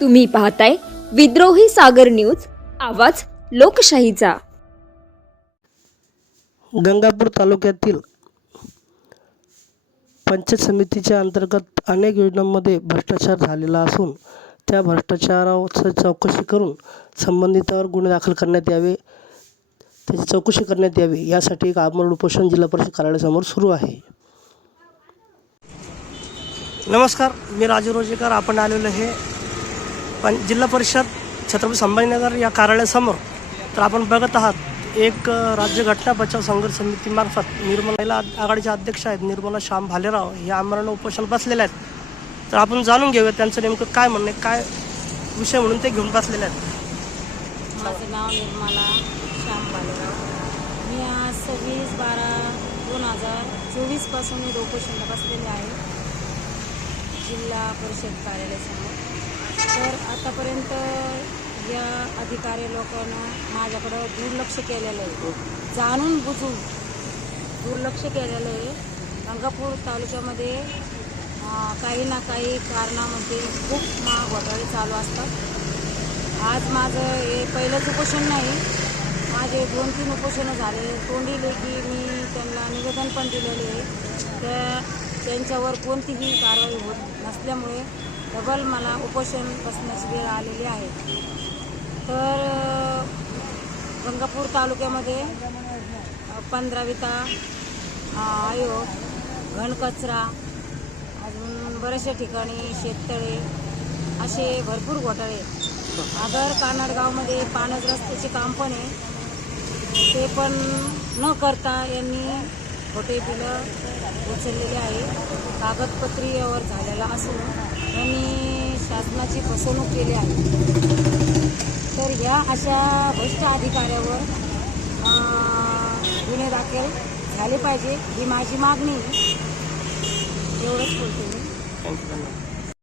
तुम्ही पाहताय विद्रोही सागर न्यूज आवाज लोकशाहीचा. गंगापूर तालुक्यातील पंचायत समितीच्या अंतर्गत अनेक योजनांमध्ये भ्रष्टाचार झालेला असून त्या भ्रष्टाचाराची चौकशी करून संबंधितावर गुन्हे दाखल करण्यात यावे त्याची चौकशी करण्यात यावी यासाठी एक आमरण उपोषण जिल्हा परिषद कार्यालयासमोर सुरू आहे. नमस्कार मी राजू रोजेकर आपण आलेलो हे पण जिल्हा परिषद छत्रपती संभाजीनगर या कार्यालयासमोर तर आपण बघत आहात एक राज्य घटना बचाव संघर्ष समितीमार्फत निर्मला आघाडीचे अध्यक्ष आहेत निर्मला श्याम भालेराव. हे आमरण उपोषण बसलेले आहेत. तर आपण जाणून घेऊया त्यांचं नेमकं काय म्हणणं आहे, काय विषय म्हणून ते घेऊन बसलेले आहेत. माझं नाव निर्मला श्याम भालेराव. मी आज सव्वीस बारा दोन हजार चोवीसपासून मी उपोषणला बसलेले आहे. जिल्हा परिषद कार्यालयासमोर. तर आतापर्यंत या अधिकारी लोकांना माझ्याकडं दुर्लक्ष केलेलं आहे. जाणून बुजून दुर्लक्ष केलेलं आहे. गंगापूर तालुक्यामध्ये काही ना काही कारणामध्ये खूप महाग घोटाळे चालू असतात. आज माझं हे पहिलंच उपोषण नाही. माझे दोन तीन उपोषणं झाले. तोंडी लेखी मी त्यांना निवेदन पण दिलेले आहे. त्या त्यांच्यावर कोणतीही कारवाई होत नसल्यामुळे डबल मला उपोषण बसण्याची वेळ आलेली आहे तर गंगापूर तालुक्यामध्ये पंधराविता आयोग घनकचरा अजून बऱ्याचशा ठिकाणी शेततळे असे भरपूर घोटाळे आहेत. आगर कानाडगावमध्ये पाण्यात रस्त्याचे काम पण आहे ते पण न करता यांनी खोटे बिलं उचललेले आहे. कागदपत्री झालेला असून त्यांनी शासनाची फसवणूक केली आहे. तर ह्या अशा भ्रष्ट अधिकाऱ्यावर गुन्हे दाखल झाले पाहिजे ही माझी मागणी एवढंच बोलते मी. थँक्यू धन्यवाद